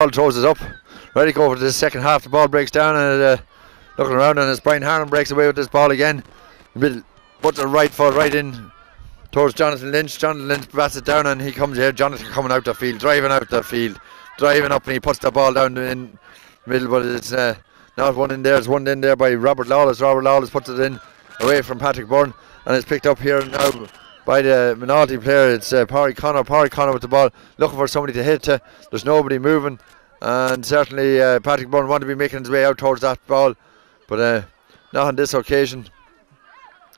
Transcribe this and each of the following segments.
ball, throws it up. Ready to go for the second half. The ball breaks down and looking around, and as Brian Harlan breaks away with this ball again. Puts the right foot right in towards Jonathan Lynch. Jonathan Lynch bats it down and he comes here. Jonathan coming out the field, driving out the field, driving up, and he puts the ball down in the middle, but it's not one in there. It's one in there by Robert Lawless. Robert Lawless puts it in away from Patrick Byrne, and it's picked up here now by the Moynalty player. It's Parry Connor. Parry Connor with the ball, looking for somebody to hit to. There's nobody moving, and certainly Patrick Byrne wanted to be making his way out towards that ball, but not on this occasion.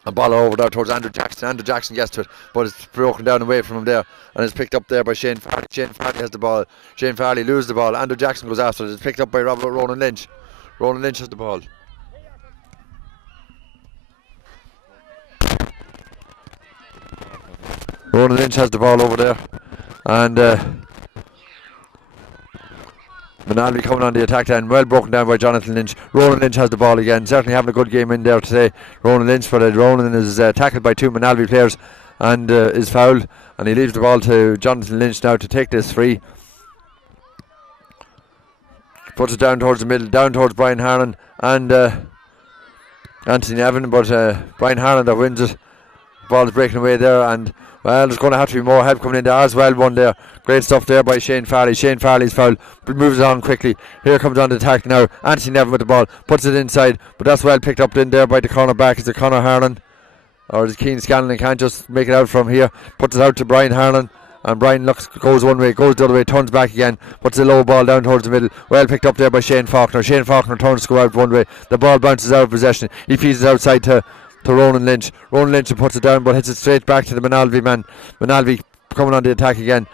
A ball over there towards Andrew Jackson. Andrew Jackson gets to it, but it's broken down away from him there, and it's picked up there by Shane Farley. Shane Farley has the ball. Shane Farley loses the ball. Andrew Jackson goes after it. It's picked up by Ronan Lynch. Ronan Lynch has the ball. Ronan Lynch has the ball over there, and Moynalvey coming on the attack then, well broken down by Jonathan Lynch. Ronan Lynch has the ball again, certainly having a good game in there today. Ronan Lynch, but Ronan is tackled by two Moynalvey players and is fouled, and he leaves the ball to Jonathan Lynch now to take this free. Puts it down towards the middle, down towards Brian Harlan and Anthony Nevin, but Brian Harlan that wins it. The ball is breaking away there, and well, there's going to have to be more help coming in there as well. One there, great stuff there by Shane Farley. Shane Farley's foul, but moves it on quickly. Here comes on the attack now. Anthony Nevin with the ball, puts it inside, but that's well picked up in there by the corner back. Is it Conor Harlan or is it Keane Scanlon? Can't just make it out from here. Puts it out to Brian Harlan, and Brian goes one way, goes the other way, turns back again, puts a low ball down towards the middle. Well picked up there by Shane Faulkner. Shane Faulkner turns to go out one way. The ball bounces out of possession. He feeds it outside to Ronan Lynch. Ronan Lynch puts it down, but hits it straight back to the Moynalvey man. Moynalvey coming on the attack again.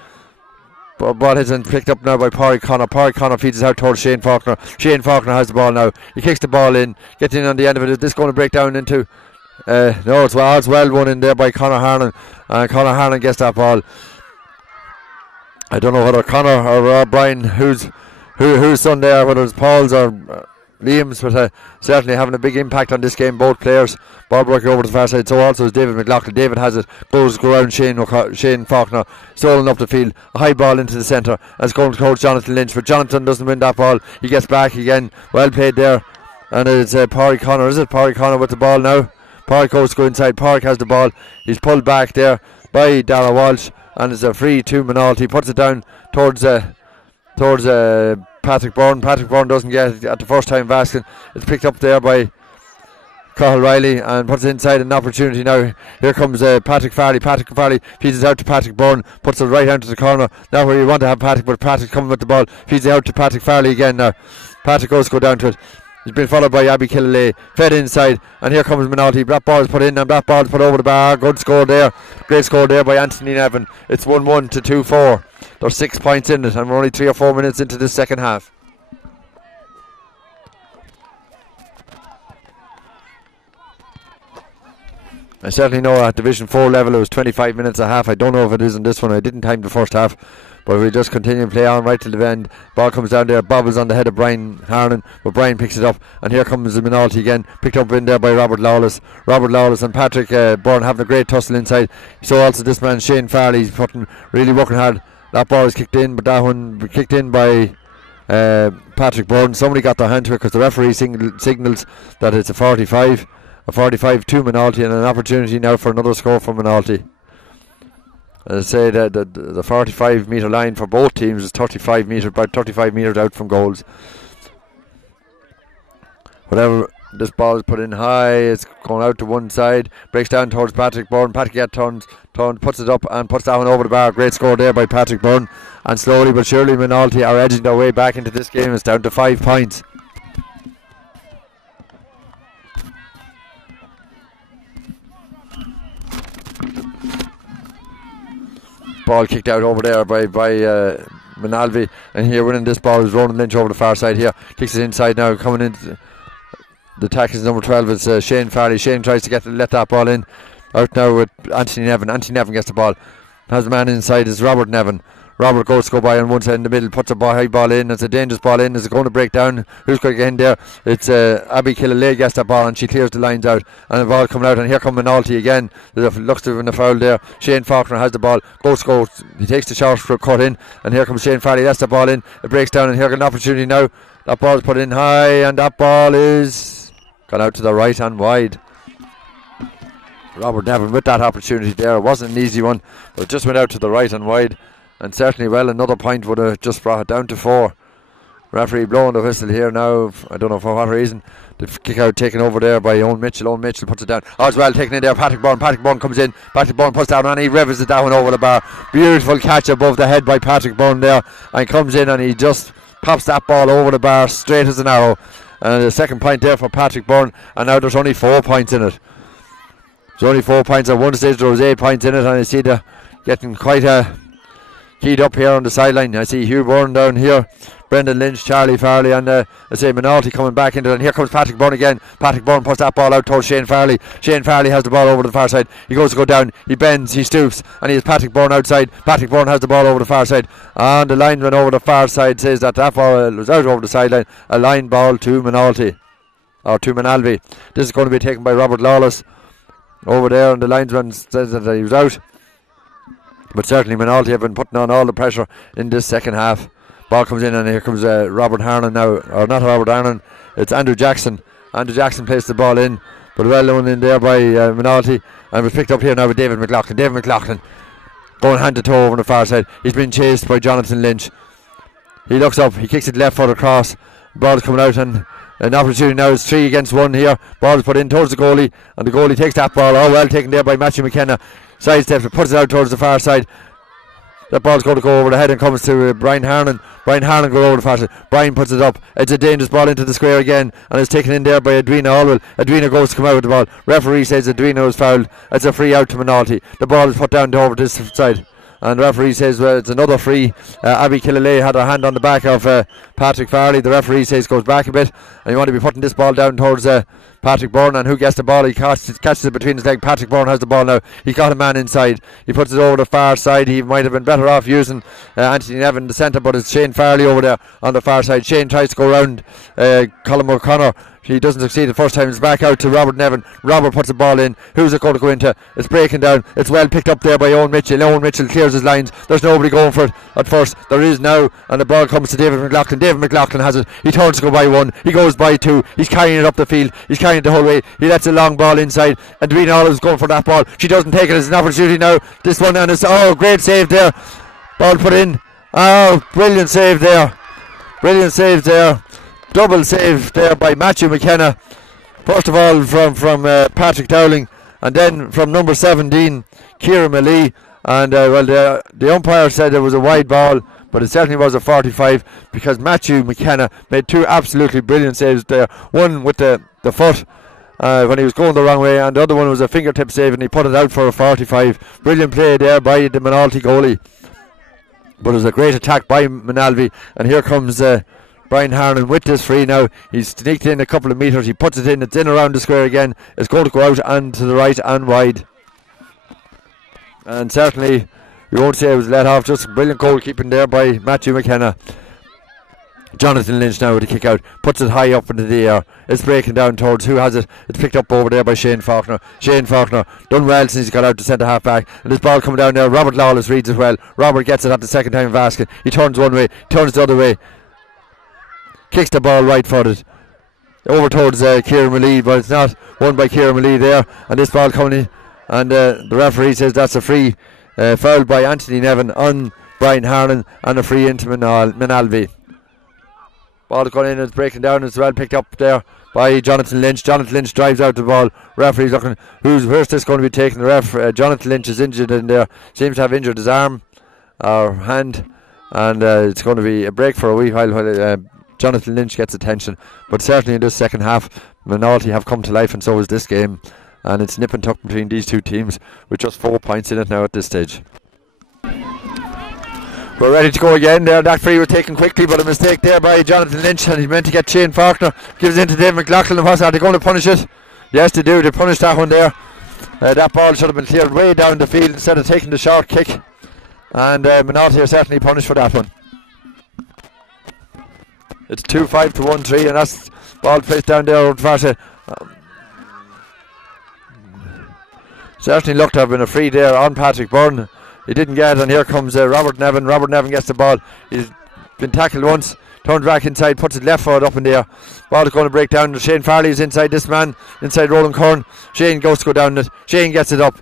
Ball hits and picked up now by Parry Connor. Parry Connor feeds it out towards Shane Faulkner. Shane Faulkner has the ball now. He kicks the ball in, gets in on the end of it. Is this going to break down into... no, it's well won in there by Conor Harlan. Conor Harlan gets that ball. I don't know whether Conor or Brian, who's son there, whether it's Paul's or Liam's, but certainly having a big impact on this game, both players. Ball working over to the far side, so also is David McLaughlin. David has it, goes around Shane Faulkner, stolen up the field, a high ball into the centre, and it's going towards Jonathan Lynch, but Jonathan doesn't win that ball. He gets back again, well played there, and it's Parry Connor. Is it Parry Connor with the ball now? Park goes to go inside. Park has the ball, he's pulled back there by Dara Walsh, and it's a free to Moynalty. Puts it down towards Patrick Byrne. Patrick Byrne doesn't get it at the first time basket. It's picked up there by Cathal Riley and puts it inside. An opportunity now. Here comes Patrick Farley. Patrick Farley feeds it out to Patrick Byrne, puts it right down to the corner. Not where you want to have Patrick, but Patrick coming with the ball, feeds it out to Patrick Farley again now. Patrick goes to go down to it. He's been followed by Abby Killalay, fed inside, and here comes Moynalty. That ball is put in and that ball is put over the bar. Good score there, great score there by Anthony Nevin. It's 1-1 to 2-4. There's 6 points in it, and we're only 3 or 4 minutes into the second half. I certainly know at Division 4 level it was 25 minutes a half. I don't know if it is in this one. I didn't time the first half, but we just continue to play on right till the end. Ball comes down there, bobbles on the head of Brian Harlan, but Brian picks it up, and here comes the Moynalty again, picked up in there by Robert Lawless. Robert Lawless and Patrick Byrne having a great tussle inside. So also this man Shane Farley, he's really working hard. That ball is kicked in, but that one kicked in by Patrick Byrne. Somebody got their hand to it because the referee signals that it's a 45 to Moynalty, and an opportunity now for another score for Moynalty. As I say, the 45 metre line for both teams is 35 metres, about 35 metres out from goals. Whatever, this ball is put in high, it's going out to one side, breaks down towards Patrick Byrne. Patrick turns, puts it up and puts that one over the bar. Great score there by Patrick Byrne, and slowly but surely Moynalty are edging their way back into this game. It's down to 5 points. Ball kicked out over there by Moynalvey, and here winning this ball is Ronan Lynch over the far side here. Kicks it inside now, coming in. The attack is number 12, it's Shane Farley. Shane tries to let that ball in. Out now with Anthony Nevin. Anthony Nevin gets the ball. Has the man inside is Robert Nevin. Robert goes to go by on one side in the middle, puts a high ball in. It's a dangerous ball in. Is it going to break down? Who's going to get in there? It's Abby Killalay gets that ball and she clears the lines out. And the ball coming out, and here comes Moynalty again. Looks to have been a foul there. Shane Faulkner has the ball, goes to go. He takes the shot for a cut in, and here comes Shane Farley. That's the ball in. It breaks down, and here comes an opportunity now. That ball's put in high, and that ball is gone out to the right and wide. Robert Nevin with that opportunity there. It wasn't an easy one, but it just went out to the right and wide. And certainly, well, another point would have just brought it down to 4. Referee blowing the whistle here now. I don't know for what reason. The kick out taken over there by Owen Mitchell. Owen Mitchell puts it down. As well taken in there. Patrick Byrne. Patrick Byrne comes in. Patrick Byrne puts down and he rivers it down over the bar. Beautiful catch above the head by Patrick Byrne there. And comes in and he just pops that ball over the bar straight as an arrow. And the second point there for Patrick Byrne. And now there's only 4 points in it. There's only 4 points. At one stage there was 8 points in it. And I see they're getting quite keyed up here on the sideline. I see Hugh Byrne down here, Brendan Lynch, Charlie Farley, and I say Moynalty coming back into it. And here comes Patrick Byrne again. Patrick Byrne puts that ball out towards Shane Farley. Shane Farley has the ball over the far side. He goes to go down, he bends, he stoops, and he has Patrick Byrne outside. Patrick Byrne has the ball over the far side, and the linesman over the far side says that ball was out over the sideline. A line ball to Moynalty, or to Moynalvey. This is going to be taken by Robert Lawless over there, and the linesman says that he was out. But certainly Moynalty have been putting on all the pressure in this second half. Ball comes in, and here comes Robert Harnan now, or not Robert Harnan, it's Andrew Jackson. Andrew Jackson placed the ball in, but well done in there by Moynalty, and was picked up here now with David McLaughlin. David McLaughlin going hand to toe over on the far side. He's been chased by Jonathan Lynch. He looks up, he kicks it left foot across. Ball is coming out, and an opportunity now is 3 against 1 here. Ball is put in towards the goalie, and the goalie takes that ball. Oh, well taken there by Matthew McKenna. Sidesteps it, puts it out towards the far side. That ball's going to go over the head and comes to Brian Harnan. Brian Harnan goes over the far side. Brian puts it up. It's a dangerous ball into the square again, and it's taken in there by Edwina Alwell. Edwina goes to come out with the ball. Referee says Edwina was fouled. It's a free out to Moynalty. The ball is put down over this side, and the referee says, well, it's another free. Abby Killalay had her hand on the back of Patrick Farley. The referee says goes back a bit, and you want to be putting this ball down towards Patrick Byrne, and who gets the ball? He catches it between his legs. Patrick Byrne has the ball now. He got a man inside. He puts it over the far side. He might have been better off using Anthony Nevin, the centre, but it's Shane Farley over there on the far side. Shane tries to go around Colin O'Connor. He doesn't succeed the first time. It's back out to Robert Nevin. Robert puts the ball in. Who's it going to go into? It's breaking down. It's well picked up there by Owen Mitchell. Owen Mitchell clears his lines. There's nobody going for it at first. There is now, and the ball comes to David McLaughlin. David McLaughlin has it. He turns to go by 1. He goes by 2. He's carrying it up the field. He's carrying it the whole way. He lets a long ball inside, and Dwayne Olive's going for that ball. She doesn't take it as an opportunity now. This one, and it's great save there. Ball put in. Brilliant save there. Brilliant save there. Double save there by Matthew McKenna. First of all from Patrick Dowling, and then from number 17, Ciara Malee. And the umpire said it was a wide ball, but it certainly was a 45, because Matthew McKenna made 2 absolutely brilliant saves there. One with the foot when he was going the wrong way, and the other one was a fingertip save, and he put it out for a 45. Brilliant play there by the Moynalty goalie. But it was a great attack by Moynalvey, and here comes Brian Harnan with this free now. He's sneaked in a couple of metres. He puts it in. It's in around the square again. It's going to go out and to the right and wide. And certainly, we won't say it was let off. Just brilliant goalkeeping there by Matthew McKenna. Jonathan Lynch now with a kick out. Puts it high up into the air. It's breaking down towards who has it. It's picked up over there by Shane Faulkner. Shane Faulkner done well since he got out to centre half back. And this ball coming down there. Robert Lawless reads it well. Robert gets it at the second time of asking. He turns one way. Turns the other way. Kicks the ball right footed over towards Ciara Malee, but it's not won by Ciara Malee there. And this ball coming in, and the referee says that's a free foul by Anthony Nevin on Brian Harnan, and a free into Moynalvey. Ball going in, it's breaking down. It's well picked up there by Jonathan Lynch. Jonathan Lynch drives out the ball. Referee's looking, where's this going to be taken? The Jonathan Lynch is injured in there, seems to have injured his arm or hand, and it's going to be a break for a wee while Jonathan Lynch gets attention. But certainly in this second half, Moynalty have come to life, and so is this game, and it's nip and tuck between these two teams with just 4 points in it now at this stage. We're ready to go again there. That free was taken quickly, but a mistake there by Jonathan Lynch, and he meant to get Shane Faulkner. Gives it into Dave McLaughlin. Are they going to punish it? Yes, they do. They punished that one there. That ball should have been cleared way down the field instead of taking the short kick. And Moynalty are certainly punished for that one. It's 2-5 to 1-3, and that's ball placed down there. Certainly looked to have been a free there on Patrick Byrne. He didn't get it, and here comes Robert Nevin. Robert Nevin gets the ball. He's been tackled once, turns back inside, puts his left foot up in the air. Ball is going to break down. Shane Farley is inside this man, inside Roland Curran. Shane goes to go down it. Shane gets it up.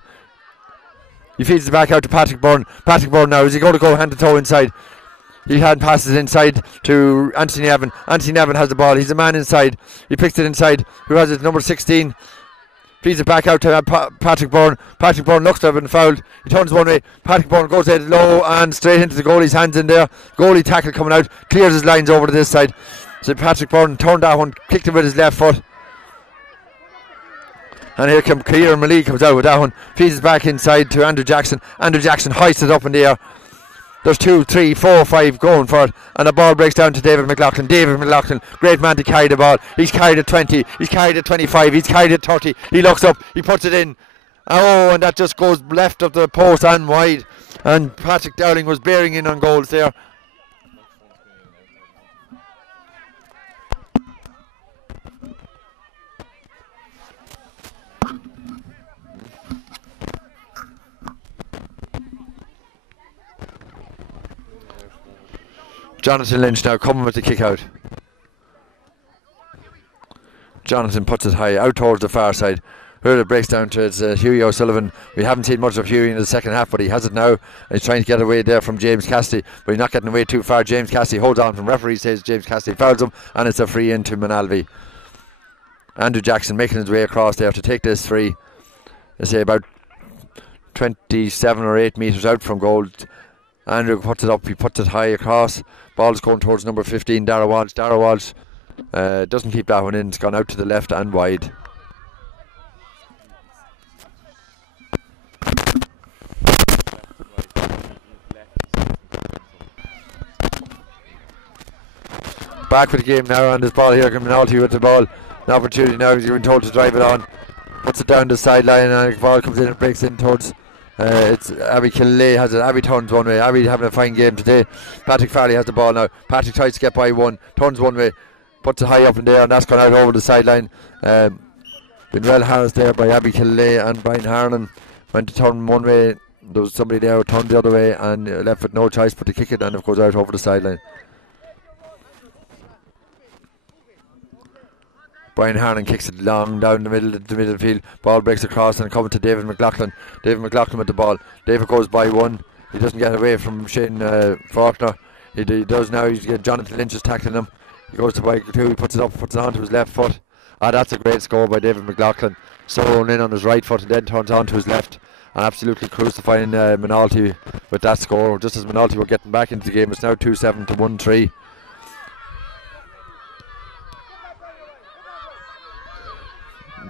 He feeds it back out to Patrick Byrne. Patrick Byrne now, is he going to go hand to toe inside? He hand passes inside to Anthony Nevin. Anthony Nevin has the ball. He's the man inside. He picks it inside. Who has it? Number 16. Feeds it back out to Patrick Byrne. Patrick Byrne looks to have been fouled. He turns one way. Patrick Byrne goes out low and straight into the goalie's hands in there. Goalie tackle coming out. Clears his lines over to this side. So Patrick Byrne turned that one. Kicked it with his left foot. And here comes Kieran Malee, comes out with that one. Feeds it back inside to Andrew Jackson. Andrew Jackson hoists it up in the air. There's 2, 3, 4, 5 going for it, and the ball breaks down to David McLaughlin. David McLaughlin, great man to carry the ball. He's carried it 20, he's carried it 25, he's carried it 30. He looks up, he puts it in. Oh, and that just goes left of the post and wide. And Patrick Dowling was bearing in on goals there. Jonathan Lynch now coming with the kick out. Jonathan puts it high out towards the far side. Here it breaks down to it's Hughie O'Sullivan. We haven't seen much of Hughie in the second half, but he has it now. And he's trying to get away there from James Cassidy, but he's not getting away too far. James Cassidy holds on from referee, says James Cassidy fouls him, and it's a free into Moynalvey. Andrew Jackson making his way across there to take this free. They say about 27 or 8 metres out from goal. Andrew puts it up, he puts it high across. Ball's going towards number 15, Dara Walsh. Dara Walsh doesn't keep that one in. It's gone out to the left and wide. Back with the game now on this ball here. Moynalty with the ball. An opportunity now. He's been told to drive it on. Puts it down the sideline, and the ball comes in and breaks in towards. It's Abby Killelea has it. Abby turns one way. Abby having a fine game today. Patrick Farley has the ball now. Patrick tries to get by one, turns one way, puts it high up in there, and that's gone out over the sideline. Been well harassed there by Abby Killelea, and Brian Harnan went to turn one way. There was somebody there who turned the other way and left with no choice but to kick it, and it goes out over the sideline. Brian Harnan kicks it long down the middle of the field. Ball breaks across and coming to David McLaughlin. David McLaughlin with the ball. David goes by one. He doesn't get away from Shane Faulkner. He does now. He's Jonathan Lynch is tackling him. He goes to by two. He puts it up, puts it onto his left foot. That's a great score by David McLaughlin. Soloing in on his right foot and then turns on to his left. And absolutely crucifying Moynalty with that score. Just as Moynalty were getting back into the game, it's now 2-7 to 1-3.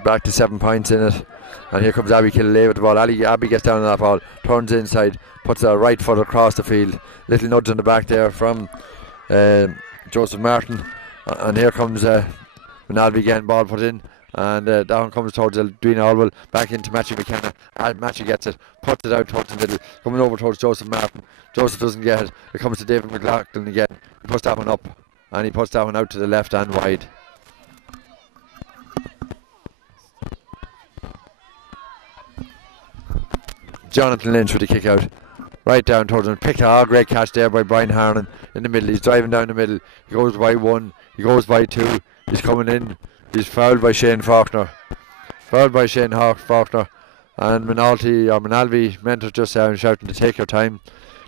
Back to 7 points in it, and here comes Abby Killelea with the ball. Abby gets down on that ball, turns inside, puts her right foot across the field. Little nudge on the back there from Joseph Martin, and here comes Moynalvey again. Ball put in, and that one comes towards Edwina Alwell, back into Matthew McKenna. Matthew gets it, puts it out towards the middle, coming over towards Joseph Martin. Joseph doesn't get it. It comes to David McLaughlin again. He puts that one up, and he puts that one out to the left and wide. Jonathan Lynch with the kick out, right down towards him. Picked a great catch there by Brian Harnan in the middle. He's driving down the middle. He goes by one, he goes by two. He's coming in. He's fouled by Shane Faulkner. Fouled by Shane Faulkner. And Moynalvey mentor just shouting to take your time.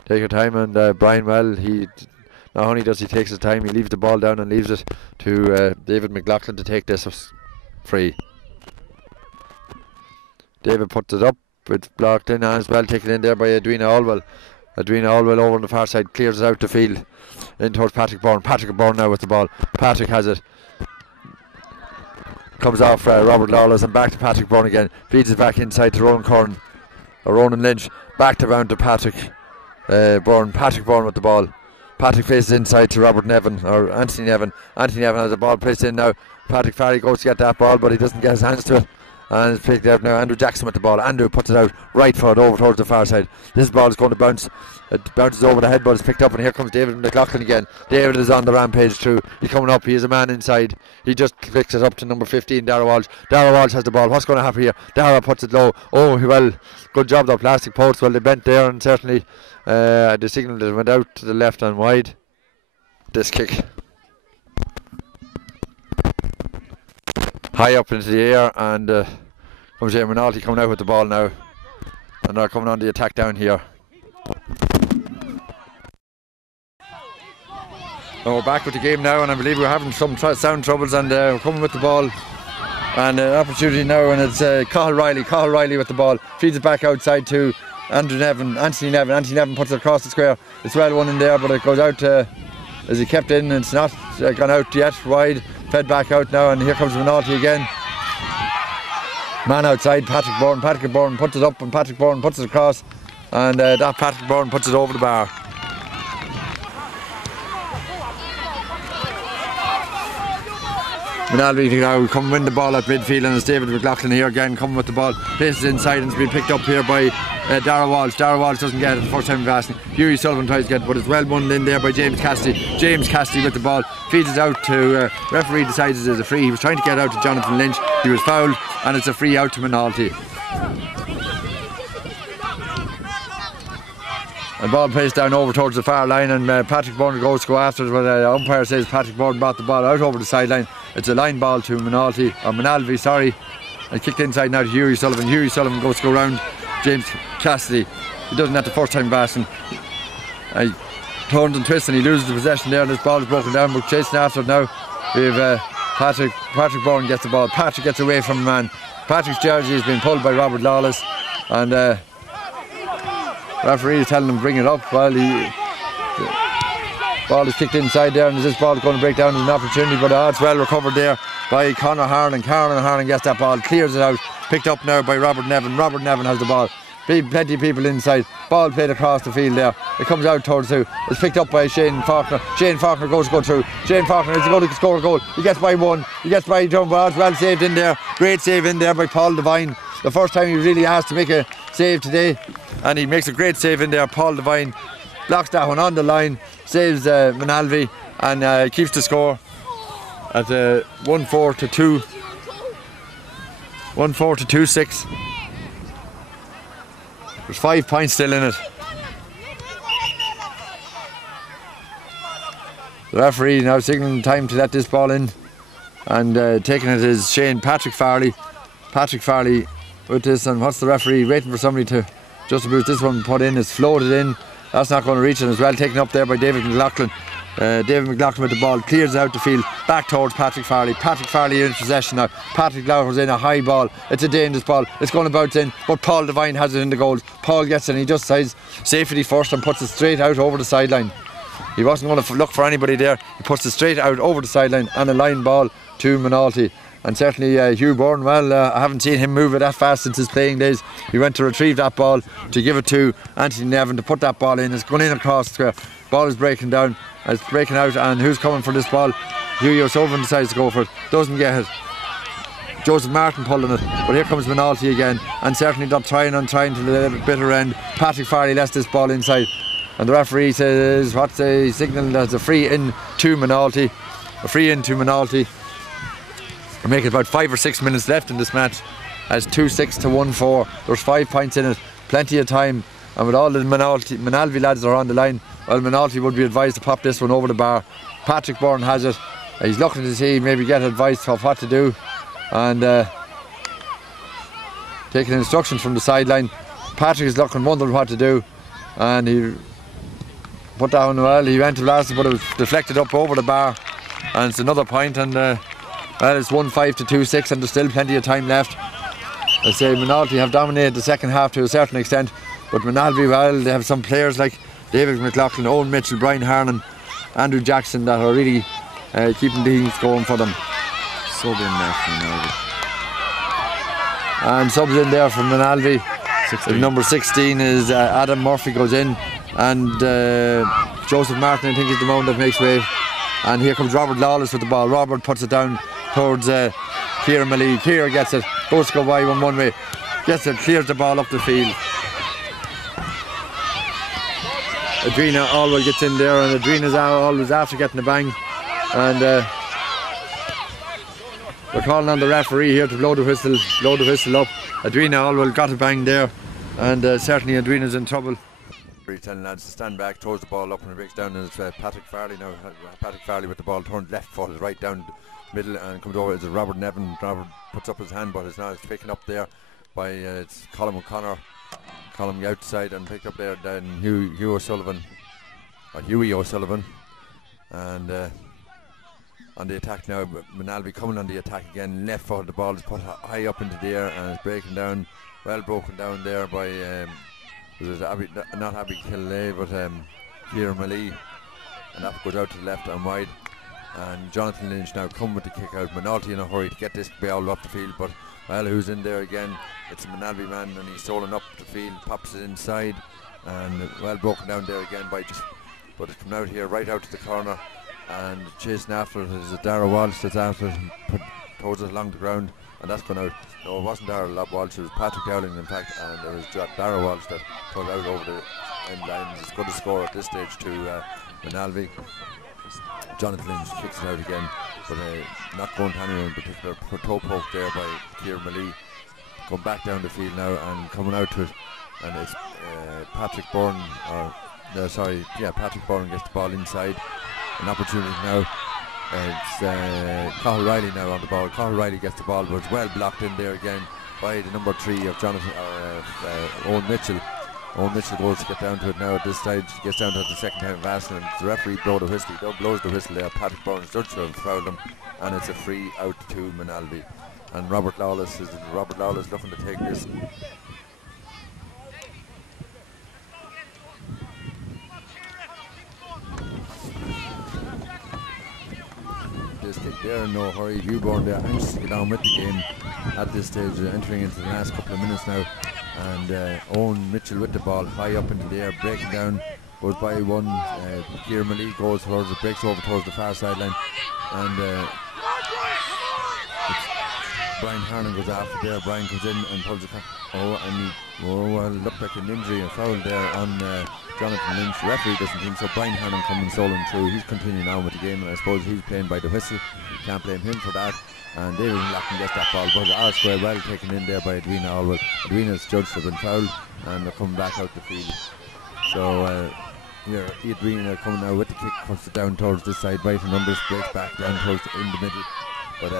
Take your time. And Brian, well, he not only does he takes his time, he leaves the ball down and leaves it to David McLaughlin to take this free. David puts it up. It's blocked in as well, taken in there by Edwina Alwell. Edwina Alwell over on the far side, clears it out the field in towards Patrick Byrne. Patrick Byrne now with the ball. Patrick has it. Comes off Robert Lawless and back to Patrick Byrne again. Feeds it back inside to Ronan Curran. Ronan Lynch. Back to round to Patrick Byrne. Patrick Byrne with the ball. Patrick places inside to Robert Nevin or Anthony Nevin. Anthony Nevin has the ball placed in now. Patrick Farley goes to get that ball, but he doesn't get his hands to it. And it's picked up now. Andrew Jackson with the ball. Andrew puts it out right foot over towards the far side. This ball is going to bounce. It bounces over the head, but it's picked up, and here comes David McLaughlin again. David is on the rampage through. He's coming up. He is a man inside. He just picks it up to number 15, Dara Walsh. Dara Walsh has the ball. What's going to happen here? Dara puts it low. Oh, well, good job, the plastic posts. Well, they bent there, and certainly the signal that went out to the left and wide. This kick high up into the air, and comes here Moynalty coming out with the ball now, and they're coming on the attack down here. And we're back with the game now, and I believe we're having some sound troubles, and we're coming with the ball, and opportunity now, and it's Cathal Riley with the ball, feeds it back outside to Anthony Nevin puts it across the square. It's well won in there, but it goes out as he kept in, and it's not gone out yet, wide, fed back out now, and here comes Moynalty again. Man outside, Patrick Bourne puts it up, and Patrick Bourne puts it across, and that Patrick Bourne puts it over the bar. Moynalty now come win the ball at midfield, and it's David McLaughlin here again coming with the ball, places inside, and it's been picked up here by Dara Walsh. Dara Walsh doesn't get it the first time of asking. Hughie Sullivan tries to get it, but it's well won in there by James Cassidy. James Cassidy with the ball, feeds it out to referee decides it's a free. He was trying to get out to Jonathan Lynch, he was fouled, and it's a free out to Moynalty. And ball plays down over towards the far line, and Patrick Bourne goes to go after it, but the umpire says Patrick Bourne brought the ball out over the sideline. It's a line ball to Moynalvey, sorry, and kicked inside now to Hughie Sullivan. Hughie Sullivan goes to go round James Cassidy. He doesn't have the first time passing. He turns and twists, and he loses the possession there, and this ball is broken down. We're chasing after it now. We have Patrick Bourne gets the ball. Patrick gets away from a man. Patrick's jersey has been pulled by Robert Lawless, and referee is telling him to bring it up. Well, the ball is kicked inside there, and this ball is going to break down as an opportunity, but it's well recovered there by Conor Harlan. Conor Harlan gets that ball, clears it out, picked up now by Robert Nevin. Robert Nevin has the ball. Plenty of people inside. Ball played across the field there. It comes out towards who? It's picked up by Shane Faulkner. Shane Faulkner goes to go through. Shane Faulkner is going to score a goal. He gets by one. He gets by John Barnes. Well saved in there. Great save in there by Paul Devine. The first time he really asked to make a save today, and he makes a great save in there. Paul Devine blocks that one on the line, saves Moynalvey, and keeps the score at 1-4 to 2. 1-4 to 2-6. There's 5 points still in it. The referee now signalling time to let this ball in, and taking it is Patrick Farley. Patrick Farley with this, and what's the referee waiting for somebody to just about this one put in. It's floated in. That's not going to reach it, as well taken up there by David McLaughlin. David McLaughlin with the ball, clears it out the field, back towards Patrick Farley. Patrick Farley in possession now. Patrick Lowers in a high ball. It's a dangerous ball. It's going to bounce in, but Paul Devine has it in the goals. Paul gets it, and he just says safety first and puts it straight out over the sideline. He wasn't going to look for anybody there. He puts it straight out over the sideline, and a line ball to Moynalty. And certainly Hugh Bourne, well, I haven't seen him move it that fast since his playing days. He went to retrieve that ball, to give it to Anthony Nevin to put that ball in. It's going in across the square. Ball is breaking down. It's breaking out, and who's coming for this ball? Hughie O'Sullivan decides to go for it. Doesn't get it. Joseph Martin pulling it, but here comes Moynalty again, and certainly not trying to the bitter end. Patrick Farley lets this ball inside, and the referee says what's a signal that's a free in to Moynalty. A free in to Moynalty. We're making about 5 or 6 minutes left in this match, as 2-6 to 1-4. There's 5 points in it, plenty of time, and with all the Moynalvey lads are on the line, well, Moynalty would be advised to pop this one over the bar. Patrick Bourne has it. He's looking to see, maybe get advice of what to do, and taking instructions from the sideline. Patrick is looking, wondering what to do, and he put that one well. He went to blast it, but it was deflected up over the bar, and it's another point, and well, it's 1-5 to 2-6, and there's still plenty of time left. I say Moynalty have dominated the second half to a certain extent, but Moynalvey, well, they have some players like David McLaughlin, Owen Mitchell, Brian Harlan, Andrew Jackson that are really keeping things going for them. Sub in there from Moynalvey. And subs in there from Moynalvey. Number 16 is Adam Murphy goes in, and Joseph Martin I think is the one that makes way. And here comes Robert Lawless with the ball. Robert puts it down towards Kieran Maley. Kieran gets it. goes to go wide one way. Gets it, clears the ball up the field. Adrena always gets in there, and Adrena's always after getting the bang. And we're calling on the referee here to blow the whistle up. Adrena always got a bang there, and certainly Adrena's in trouble. Telling lads to stand back, throws the ball up and it breaks down, and it's Patrick Farley now. Patrick Farley with the ball turned left foot, right down the middle, and comes over. It's Robert Nevin. Robert puts up his hand, but it's not taken up there by it's Colin O'Connor. Colin outside and picked up there. Then Hughie O'Sullivan, and on the attack now. Moynalvey coming on the attack again. Left foot, the ball is put high up into the air and it's breaking down. Well broken down there by. It was not Abby Killay, but Kieran Malee, and that goes out to the left and wide. And Jonathan Lynch now come with the kick out. Moynalty in a hurry to get this ball up the field, but well, who's in there again? It's a Moynalvey man, and he's stolen up the field, pops it inside, and well broken down there again by just. But it's coming out here, right out to the corner, and chasing after it is Dara Walsh that's after it, and throws it along the ground, and that's gone out. No, it wasn't Dara Walsh, it was Patrick Dowling in fact, and it was Dara Walsh that put out over the end line. It's going to score at this stage to Moynalvey. Jonathan Lynch kicks it out again, but not going to anywhere in particular. Toe poke there by Kieran Malee. Come back down the field now and coming out to it, and it's Patrick Byrne, Patrick Byrne gets the ball inside. An opportunity now. It's Cathal Riley now on the ball. Cathal Riley gets the ball, but it's well blocked in there again by the number 3 of Jonathan Owen Mitchell. Owen Mitchell goes to get down to it now at this stage. Gets down to it the second time of asking, and the referee blows the whistle there. Patrick Burns judged to have fouled him, and it's a free out to Moynalvey. And Robert Lawless looking to take this. This kick there, no hurry. Hugh Bourne there, anxious to get on with the game at this stage, entering into the last couple of minutes now. And Owen Mitchell with the ball high up into the air, breaking down, goes by one. Kieran Malee goes towards it, breaks over towards the far sideline, and Brian Harnan goes after there. Brian comes in and pulls it. Looked like an injury and foul there on Jonathan Lynch. The referee doesn't think so. Brian Harnan coming solo through. He's continuing on with the game, and I suppose he's playing by the whistle. You can't blame him for that. And David Lacken gets that ball, but R square well taken in there by Adrena Alwood. Adrena's judged to have been fouled, and they're coming back out the field. So here Adrena coming now with the kick, cuts it down towards this side, right, and numbers breaks back down towards in the middle. But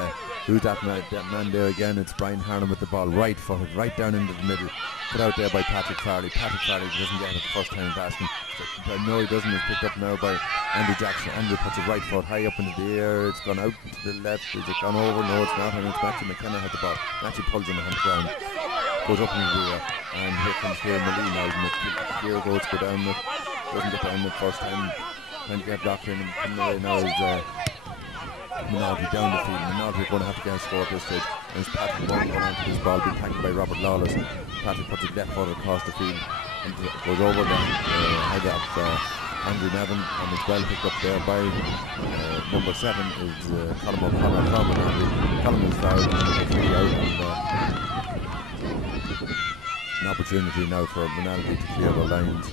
who's that man there again? It's Brian Harnan with the ball, right footed, right down into the middle. Put out there by Patrick Farley. Patrick Farley doesn't get it the first time passing. No, he doesn't. It's picked up now by Andrew Jackson. Andrew puts it right foot high up into the air. It's gone out to the left. Is it gone over? No, it's not. And it's Matthew McKenna had the ball. Matthew pulls him on the ground. Goes up into the air. And here comes Kieran Malee now. Here goes to go down it. Doesn't get down the first time. Trying to get blocked in. And coming away now is Moynalvey down the field. Moynalvey are going to have to get a score at this stage. And it's Patrick Byrne going onto this ball, being tackled by Robert Lawless. Patrick puts it left foot across the field and goes over the head of Andrew Nevin, and it's well picked up there by number 7 is Colin O'Connor from Moynalvey. Colin is fouled and free out, and an opportunity now for Moynalvey to clear the lines.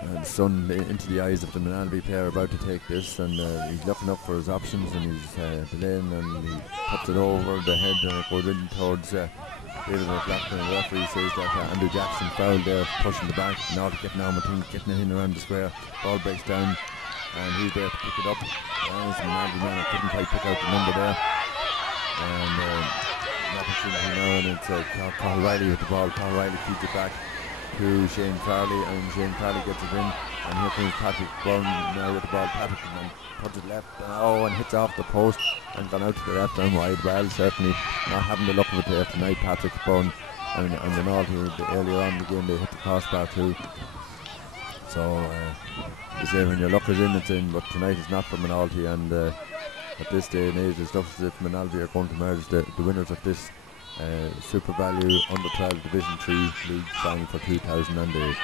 And the sun into the eyes of the Moynalvey player about to take this, and he's looking up for his options, and he's delaying, and he puts it over the head and it goes in towards David McLaughlin. The referee says that Andrew Jackson fouled there, pushing the back. Now getting on with him, getting it in around the square. Ball breaks down, and he's there to pick it up. And it's a Moynalvey man that couldn't quite pick out the number there. And an opportunity now, and it's Cathal Riley with the ball. Cathal Riley feeds it back to Shane Farley, and Shane Farley gets it in, and here comes Patrick Byrne now with the ball. Patrick puts it left, and hits off the post and gone out to the left and wide. Well, certainly not having the luck of it there tonight, Patrick Byrne, and Moynalty earlier on in the game they hit the crossbar too. So you say when your luck is in, it's in, but tonight is not for Moynalty, and at this day and age it looks as if Moynalty are going to emerge the winners of this Super Value Under 12 Division 3 League final for 2008.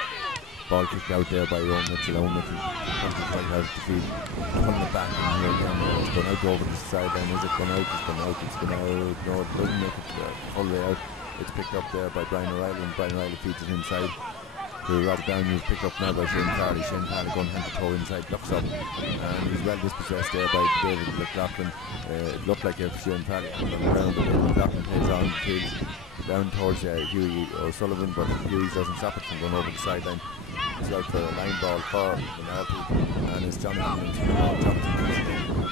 ball kicked out there by Owen Mitchell. Owen Mitchell punches right out the field, pulling it back in here again. It's gone out over the sideline. Is it gone out? It's gone out. It's gone out. No, it doesn't make it all the way out. It's picked up there by Brian O'Reilly, and Brian O'Reilly feeds it inside to Robert Downey, who's picked up now by Shane Farley. Shane Farley going hand to toe inside, looks up, and he's well dispossessed there by David McLaughlin. It looked like if Shane Farley put it around, but McLaughlin heads on the field down towards Hughie O'Sullivan, but Hughie doesn't stop it from going over the sideline. It's out for a line ball for Moynalty, and it's Jonathan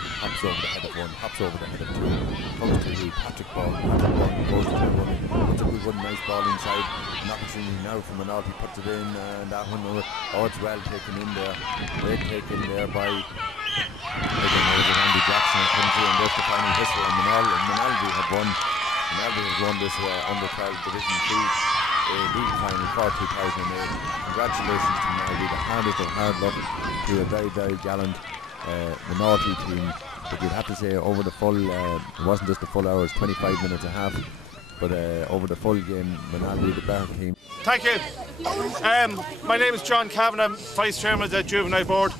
hops over the head of one, hops over the head of two, comes to the Patrick ball goes to him running, puts a good one, nice ball inside, an opportunity now for Moynalty, puts it in, and that one, it's well taken in there, great taken there by Andy Jackson, comes in, there's the final whistle, and Moynalty have won. Moynalty has won this under 12 Division 2 league final for 2008. Congratulations to Moynalty, the hardest of hard luck to a very, very gallant Moynalty team. But you'd have to say over the full, it wasn't just the full hour, it's 25 minutes and a half, but over the full game, Moynalty the better team. Thank you. My name is John Kavanagh, I'm Vice Chairman of the Juvenile Board,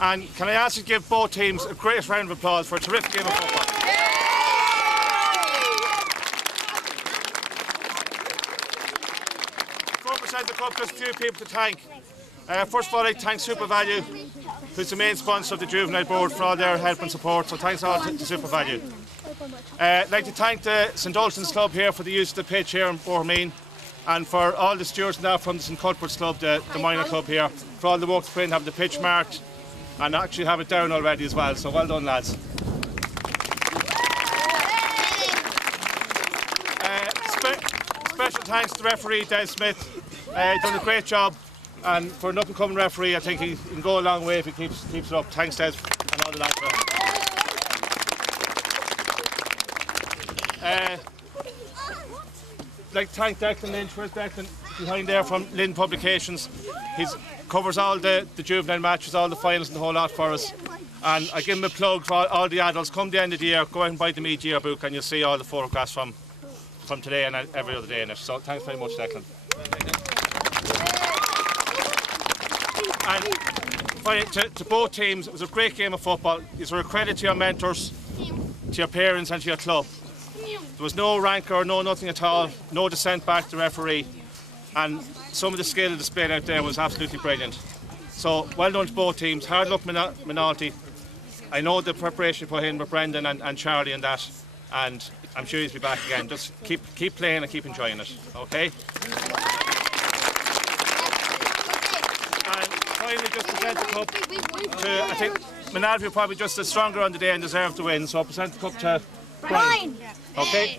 and can I ask you to give both teams a great round of applause for a terrific game of football. The club, just a few people to thank. First of all, I'd thank Super Value, who's the main sponsor of the Juvenile Board, for all their help and support, so thanks all to Super Value. I'd like to thank the St Ulstan's Club here for the use of the pitch here in Bohermeen, and for all the stewards now from the St Cuthbert's Club, the minor club here, for all the work to put in, have the pitch marked and actually have it down already as well, so well done lads. Special thanks to referee Des Smith. He's done a great job, and for an up and coming referee, I think he can go a long way if he keeps it up. Thanks, Des, and all the lads. I'd like to thank Declan Lynch. Where's Declan? Behind there from Lynn Publications. He covers all the juvenile matches, all the finals and the whole lot for us. And I give him a plug for all the adults. Come the end of the year, go out and buy the Meath yearbook, and you'll see all the photographs from today and every other day in it. So thanks very much, Declan. And finally, to both teams, it was a great game of football. It's a credit to your mentors, to your parents and to your club. There was no rancour, no nothing at all, no dissent back to the referee, and some of the skill displayed out there was absolutely brilliant. So well done to both teams. Hard luck Moynalty. I know the preparation put in with Brendan and Charlie and that, and I'm sure he'll be back again. Just keep playing and keep enjoying it, okay? Finally, just present the cup to, I think Moynalty were probably just as stronger on the day and deserve to win, so I'll present the cup to Brian. Okay?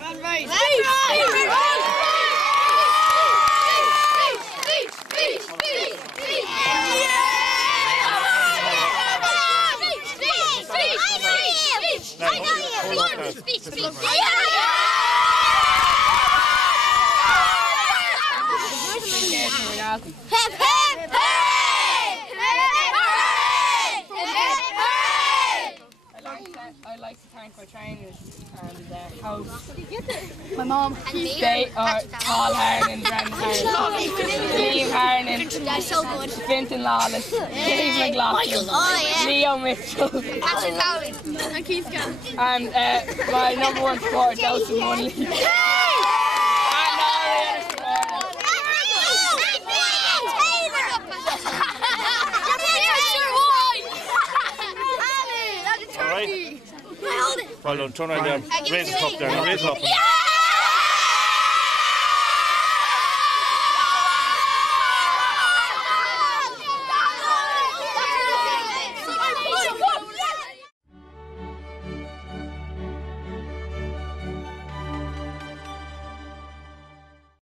I'd like to thank my trainers and house. My mom. They are Paul Harnan, Brendan Harnan, Liam Harnan, They're so good. Fintan Lawless, Dave McLaughlin, Leo Mitchell, Patrick Cowley. And Keith Gann. and my number one supporter, Joseph Moynalty. Well done, turn around there. Raise it up there, raise it up.